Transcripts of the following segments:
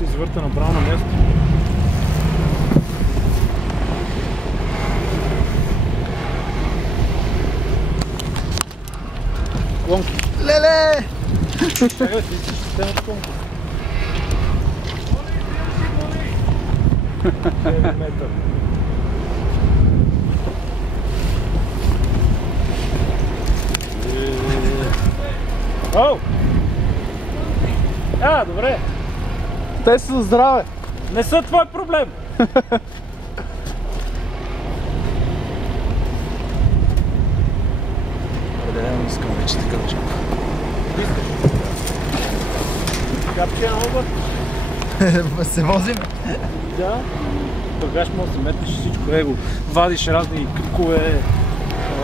се извърта направо на място. Клонки. Леле! Чакай, ти си системата клонки. 7 метър. Оу! Добре. Те са за здраве. Не са твой проблем. Не искам вече така да чакам. Капче на оба? Се возим. Да. Багаж може да се метнеш всичко. Его, вадиш разни кръгове,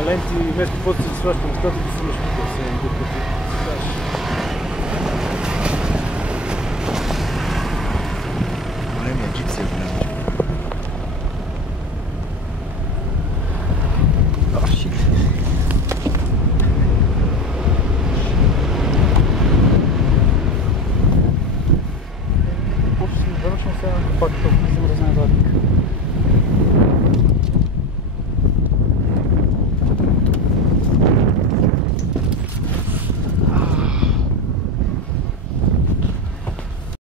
ленти, вместо каквото си сваш по местата, да снимаш какво се е докато. Големия джип си е голям. После си вършам сега на капак тук.